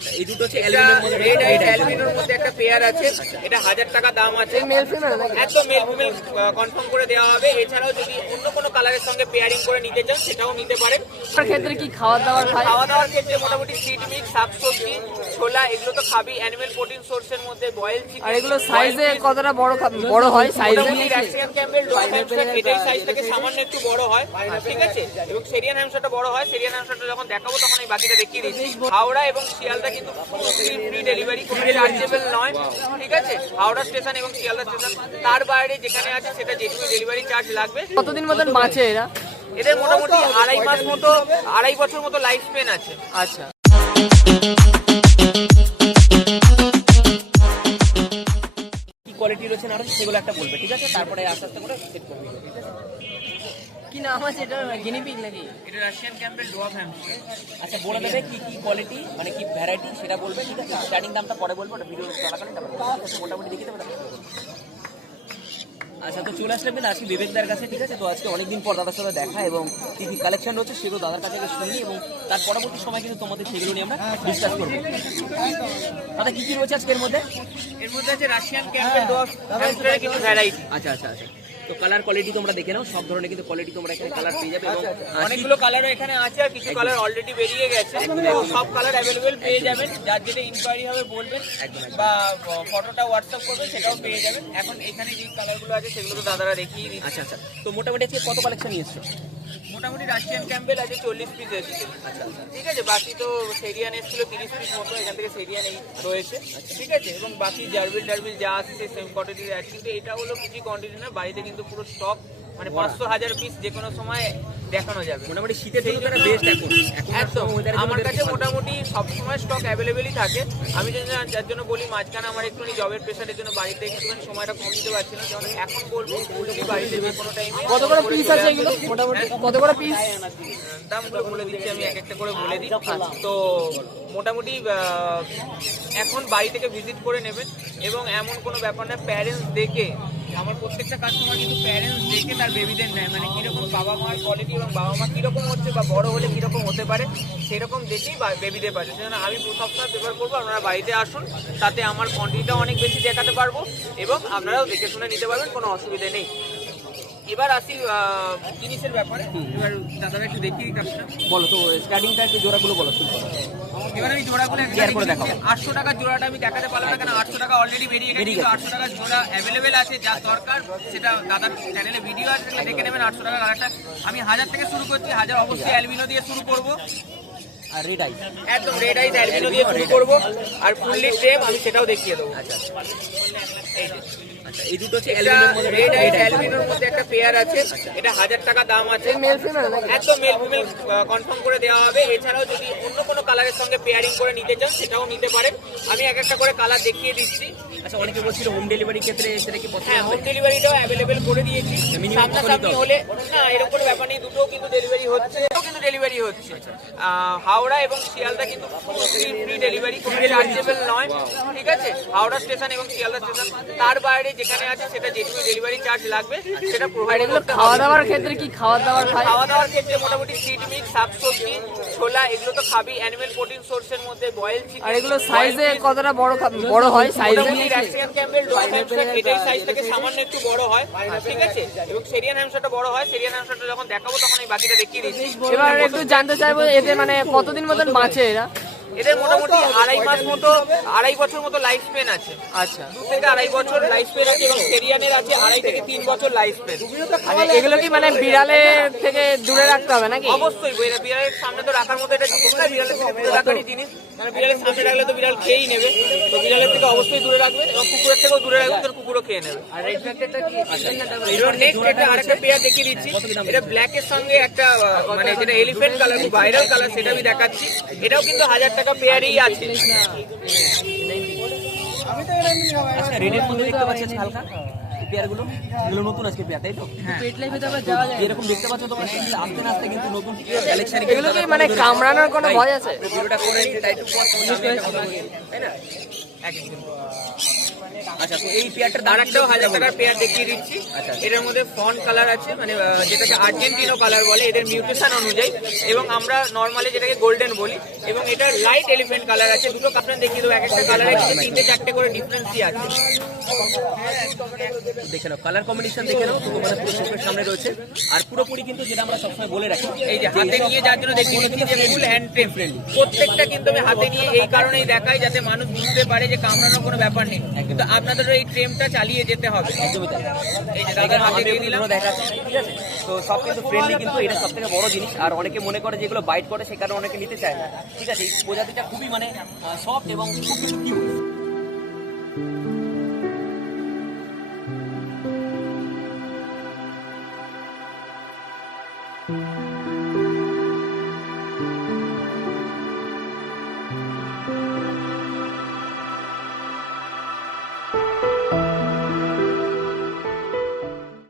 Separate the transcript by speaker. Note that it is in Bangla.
Speaker 1: আচ্ছা এই দুটো হচ্ছে এটা অ্যালুমিনিয়াম মধ্যে একটা পেয়ার আছে। এটা হাজার টাকা দাম আছে।
Speaker 2: মেল ফিমেল একদম মেল ফিমেল কনফার্ম করে দেওয়া হবে। এছাড়াও যদি অন্য কোনো কালারের সঙ্গে পেয়ারিং করে নিতে চান সেটাও নিতে পারেন। তার ক্ষেত্রে কি দাবার খায় খাওয়া দাওয়ার ক্ষেত্রে মোটামুটি সিড মিক্স শাকসবজি ছোলা এগুলো তো খাবি। অ্যানিমেল প্রোটিন সোর্সের মধ্যে বয়েল চিকেন আর এগুলো সাইজে কতটা বড় বড় হয়? সাইজে রাশিয়ান এটাই সাইজ থেকে সামান্য একটু বড় হয়। ঠিক আছে? এবং সেরিয়ান হ্যামস্টারটা বড় হয়। সেরিয়ান হ্যামস্টারটা যখন দেখাবো তখন এই বাকিটা দেখিয়ে দিচ্ছি। হাওড়া এবং শিয়ালদা কিন্তু ফ্রি ডেলিভারি কোনো চার্জেবল নয়। ঠিক আছে? হাওড়া স্টেশন এবং শিয়ালদা স্টেশন। তার বাইরে যেখানে আছে সেটা যেটুকু ডেলিভারি চার্জ লাগবে। কতদিন মতন বাঁচে এরা? এদের মোটামুটি আড়াই মাস মতো আড়াই বছর মতো লাইফ স্পেন আছে। আচ্ছা। কি কোয়ালিটি রয়েছে না সেগুলো একটা বলবে ঠিক আছে? তারপরে আস্তে আস্তে করে সেট করবে। ঠিক আছে কি নাম আছে? এটা গিনিপিগ নাকি? এটা রাশিয়ান ক্যাম্বেল ডোয়াফ হ্যামস্টার আচ্ছা বলে দেবে কি কি কোয়ালিটি মানে কি ভ্যারাইটি সেটা বলবে ঠিক আছে? স্টার্টিং দামটা পরে বলব ওটা ভিডিও চলাকালীন তারপরে। মোটামুটি দেখিয়ে দেবে আচ্ছা তো চলে আসলে কিন্তু আজকে বিবেকদার কাছে ঠিক আছে? তো আজকে অনেকদিন পর দাদার সাথে দেখা এবং কি কি কালেকশন রয়েছে সেগুলো দাদার কাছে শুনি এবং তার পরবর্তী সময় কিন্তু তোমাদের সেগুলো নিয়ে আমরা ডিসকাস করব। দাদা কি কি রয়েছে আজকের মধ্যে? এর মধ্যে আছে রাশিয়ান হ্যামস্টারের কিছু ভ্যারাইটি আচ্ছা আচ্ছা আচ্ছা। তো কালার কোয়ালিটি তোমরা দেখে নাও সব ধরনের কিন্তু কোয়ালিটি তোমরা এখানে কালার পেয়ে যাবে এবং অনেকগুলো কালার এখানে আছে আর কিছু কালার অলরেডি বেরিয়ে গেছে। সব কালার অ্যাভেলেবেল পেয়ে যাবেন। যার যেটা ইনকোয়ারি হবে বলবেন বা ফটোটা হোয়াটসঅ্যাপ করবেন সেটাও পেয়ে যাবেন। এখন এখানে যে কালারগুলো আছে সেগুলো তো দাদারা দেখিয়ে দিচ্ছে। আচ্ছা আচ্ছা। তো মোটামুটি আজকে কত কালেকশন নিয়ে এসছো? মোটামুটি রাশিয়ান ক্যাম্পেল আছে চল্লিশ পিস এসেছে। ঠিক আছে, বাকি তো সেরিয়ান এসেছিল তিরিশ পিস মতো, এখান থেকে সেরিয়ান এই রয়েছে। ঠিক আছে, এবং বাকি জার্বিল টার্বিল যা আসছে সেম কোয়ান্টিটির আছে কিন্তু এটা হলো কিছু কোয়ান্টিটি না, বাড়িতে কিন্তু পুরো স্টক মানে পাঁচশো হাজার পিস যে কোনো সময় দেখানো যাবে। মোটামুটি শীতের জন্য তারা বেস্ট এখন। একদম। আমার কাছে মোটামুটি সবসময় স্টক অ্যাভেলেবেলই থাকে। আমি যেন যার জন্য বলি মাঝখানে আমার একটুখানি জবের প্রেশারের জন্য বাড়িতে একটুখানি সময়টা কম দিতে পারছি না। যেমন এখন বলব ফুললি বাড়িতে যে কোনো টাইমে কত করে পিস আছে এগুলো? মোটামুটি কত করে পিস দামগুলো বলে দিচ্ছি আমি এক একটা করে বলে দিই। তো মোটামুটি এখন বাড়ি থেকে ভিজিট করে নেবেন। এবং এমন কোনো ব্যাপার না প্যারেন্টস দেখে আমার প্রত্যেকটা কাস্টমার কিন্তু প্যারেন্টস দেখে তার বেবিদের নেয়। মানে কীরকম বাবা মার কোয়ালিটি এবং বাবা মা কীরকম হচ্ছে বা বড় হলে কীরকম হতে পারে, সেরকম দেখেই বেবিদের পাচ্ছে সেজন্য আমি সপ্তাহ প্রেফার করব আপনারা বাড়িতে আসুন, তাতে আমার কোয়ান্টিটিটা অনেক বেশি দেখাতে পারব এবং আপনারাও দেখে শুনে নিতে পারবেন, কোনো অসুবিধে নেই। এবার আসি জিনিসের ব্যাপারে। এবার দাদারা একটু দিই কাজটা। বলো তো স্টার্টিংটা একটু জোড়াগুলো বলো শুরু করো এবার আমি জোড়াগুলো করে আটশো টাকার জোড়াটা আমি দেখাতে পারলাম না কেন আটশো টাকা অলরেডি বেরিয়ে গেছে কিন্তু আটশো টাকার জোড়া অ্যাভেলেবেল আছে যা দরকার সেটা দাদার চ্যানেলে ভিডিও আছে সেগুলো দেখে নেবেন আটশো টাকা কালারটা আমি হাজার থেকে শুরু করছি হাজার অবশ্যই অ্যালবিনো দিয়ে শুরু করব। আর রেড আই একদম রেড আইস অ্যালবিনো দিয়ে শুরু করব আর ফুললি সেম আমি সেটাও দেখিয়ে দেবো। আচ্ছা আচ্ছা এই দুটো হচ্ছে অ্যালুমিনিয়াম মধ্যে রেড মধ্যে একটা পেয়ার আছে। এটা হাজার টাকা দাম আছে। মেল ফিমেল একদম মেল ফিমেল কনফার্ম করে দেওয়া হবে। এছাড়াও যদি অন্য কোনো কালারের সঙ্গে পেয়ারিং করে নিতে চান সেটাও নিতে পারেন আমি এক একটা করে কালার দেখিয়ে দিচ্ছি। আচ্ছা অনেকে বলছিল হোম ডেলিভারি ক্ষেত্রে সেটা কি হ্যাঁ হোম ডেলিভারিটাও অ্যাভেলেবেল করে দিয়েছি। Minimum সামনাসামনি হলে না এরকম ব্যাপার নেই দুটোও কিন্তু ডেলিভারি হচ্ছে কিন্তু ডেলিভারি হচ্ছে। হাওড়া এবং শিয়ালদা কিন্তু ফ্রি ডেলিভারি কোনো চার্জেবল নয়। ঠিক আছে? হাওড়া স্টেশন এবং শিয়ালদা স্টেশন তার বাইরে যেখানে আছে সেটা যেটুকু ডেলিভারি চার্জ লাগবে সেটা প্রোভাইড করতে খাওয়া দাওয়ার ক্ষেত্রে কি খাওয়া খায় খাওয়া দাওয়ার ক্ষেত্রে মোটামুটি সিড মিক্স শাকসবজি ছোলা এগুলো তো খাবি। অ্যানিমেল প্রোটিন সোর্সের মধ্যে বয়েল চিকেন আর এগুলো সাইজে কতটা বড় বড় হয়? সাইজে রাশিয়ান ক্যাম্বেল ডগ হ্যামস্টার এটাই সাইজ থেকে সামান্য একটু বড় হয় ঠিক আছে? এবং সেরিয়ান হ্যামস্টারটা বড় হয় সেরিয়ান হ্যামস্টারটা যখন দেখাবো তখন এই বাকিটা দেখিয়ে দিচ্ছি। এবার একটু জানতে চাইব এতে মানে কতদিন মতন বাঁচে এরা? এদের মোটামুটি আড়াই মাস মতো আড়াই বছর মতো লাইফ স্পেন আছে। আচ্ছা। দু থেকে আড়াই বছর লাইফ স্পেন আছে এবং সেরিয়ানের আছে আড়াই থেকে তিন বছর লাইফ স্পেন এগুলো কি মানে বিড়ালের থেকে দূরে রাখতে হবে নাকি? অবশ্যই বিড়ালের সামনে তো রাখার মতো এটা জিনিস না বিড়ালের থেকে রাখারই জিনিস। কারণ বিড়ালের সামনে রাখলে তো বিড়াল খেয়েই নেবে। তো বিড়ালের থেকে অবশ্যই দূরে রাখবেন এবং কুকুরের থেকেও দূরে রাখবেন তোর কুকুরও খেয়ে নেবে। আর নেক্সট এটা আরেকটা পেয়ার দেখিয়ে দিচ্ছি। এটা ব্ল্যাক এর সঙ্গে একটা মানে যেটা এলিফ্যান্ট কালার ভাইরাল কালার সেটা আমি দেখাচ্ছি। এটাও কিন্তু হাজার টাকা পেয়ারই আছে। আচ্ছা রেডের মধ্যে দেখতে পাচ্ছি হালকা? পেয়ারগুলো এগুলো নতুন আজকে পেয়ার তাই তো? পেট লাইফে তো আবার যাওয়া যায়। যেরকম দেখতে পাচ্ছ তোমরা কিন্তু আস্তে আস্তে কিন্তু নতুন কালেকশন এগুলো কি মানে কামড়ানোর কোনো ভয় আছে? ভিডিওটা করে তাই তো? তাই না? এক আচ্ছা তো এই পেয়ারটার দাম একটাও হাজার টাকার পেয়ার দেখিয়ে দিচ্ছি। আচ্ছা। এটার মধ্যে ফন কালার আছে মানে যেটাকে আর্জেন্টিনো কালার বলে এদের মিউটেশন অনুযায়ী। এবং আমরা নর্মালি যেটাকে গোল্ডেন বলি এবং এটার লাইট এলিফেন্ট কালার আছে। দুটো কাপড় দেখিয়ে দেবো এক একটা কালারে তিনটে চারটে করে ডিফারেন্সই আছে। দেখে নাও কালার কম্বিনেশন দেখে নাও তোমাদের পুরো চোখের সামনে রয়েছে। আর পুরোপুরি কিন্তু যেটা আমরা সবসময় বলে রাখি এই যে হাতে নিয়ে যার জন্য দিচ্ছি যে ফুল হ্যান্ড ফ্রেম প্রত্যেকটা কিন্তু আমি হাতে নিয়ে এই কারণেই দেখাই যাতে মানুষ বুঝতে পারে যে কামড়ানোর কোনো ব্যাপার নেই। কিন্তু আপনাদের এই ট্রেমটা চালিয়ে যেতে হবে। এই যে দাদার হাতে দিয়ে দিলাম। দেখা ঠিক আছে? তো সব কিন্তু ফ্রেন্ডলি কিন্তু এটা সব থেকে বড় জিনিস। আর অনেকে মনে করে যেগুলো বাইট করে সে কারণে অনেকে নিতে চায় না। ঠিক আছে? এই প্রজাতিটা খুবই মানে সফট এবং খুব কিউট